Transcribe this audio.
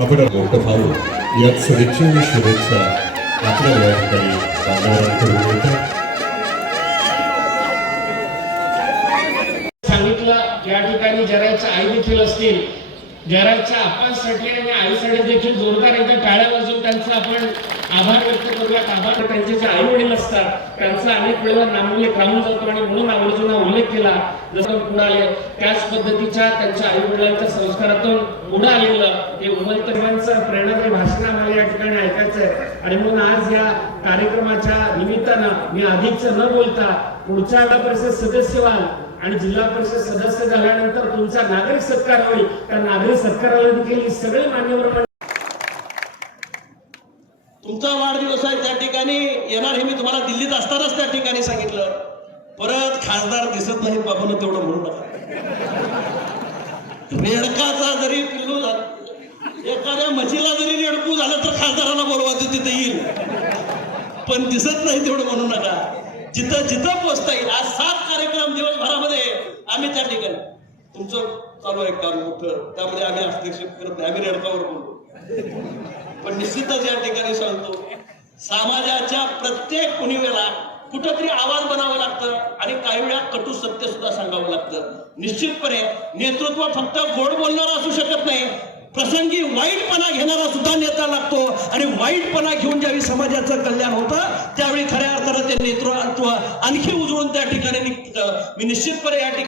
आपण मोठं भाऊ यात शुभेच्छा आणि शुभेच्छा आपल्या या ठिकाणी बांधवांकडून येतात. सांगितलं या ठिकाणी जराच्या आई देखील असतील, जराच्या आपांसाठी आणि आईसाठी देखील जोरदार एकदा टाळ्या वाजवून त्यांचा आपण आभार व्यक्त करूयात. आभार त्यांचे जे आई वडील असतात त्यांचा अनेक वेळेला नामोल्लेख राहून जातो आणि म्हणून आवर्जून उल्लेख केला. जसं पुढे आले त्याच पद्धतीच्या त्यांच्या आई वडिलांच्या संस्कारातून पुढे आलेलं हे उमलतर्मांचं प्रेरणादायी भाषण आम्हाला या ठिकाणी ऐकायचं आहे. आणि म्हणून आज या कार्यक्रमाच्या निमित्तानं मी अधिकच न बोलता पुढच्या जिल्हा परिषद सदस्य व्हाल आणि जिल्हा परिषद सदस्य झाल्यानंतर तुमचा नागरिक सत्कार होईल. त्या नागरिक सत्काराला देखील सगळे मान्यवर तुमचा वाढदिवस आहे त्या ठिकाणी येणार हे मी तुम्हाला दिल्लीत असतानाच त्या ठिकाणी सांगितलं. परत खासदार दिसत नाहीत बाबून तेवढं म्हणू नका. रेडकाचा जरी पिल्लू एखाद्या म्हशीला जरी रेडकू झालं तर खासदाराला बोलवायचं तिथे येईल, पण दिसत नाही तेवढं म्हणू नका. जिथं जिथं पोचता येईल. आज 7 कार्यक्रम दिवसभरामध्ये आम्ही त्या ठिकाणी तुमचं चालू आहे काम मोठं, त्यामध्ये आम्ही हस्तक्षेप करत नाही, आम्ही रेडकावर बोलतो. पण निश्चितच या ठिकाणी सांगतो समाजाच्या प्रत्येक उणिवेला कुठंतरी आवाज बनावं लागतं आणि काही वेळा कटू सत्य सुद्धा सांगावं लागतं. निश्चितपणे नेतृत्व फक्त गोड बोलणारा असू शकत नाही, प्रसंगी वाईटपणा घेणारा सुद्धा नेता लागतो. आणि वाईटपणा घेऊन ज्यावेळी समाजाचं कल्याण होतं त्यावेळी खऱ्या अर्थानं ते नेतृत्व आणखी उजळून त्या ठिकाणी मी निश्चितपणे या ठिकाणी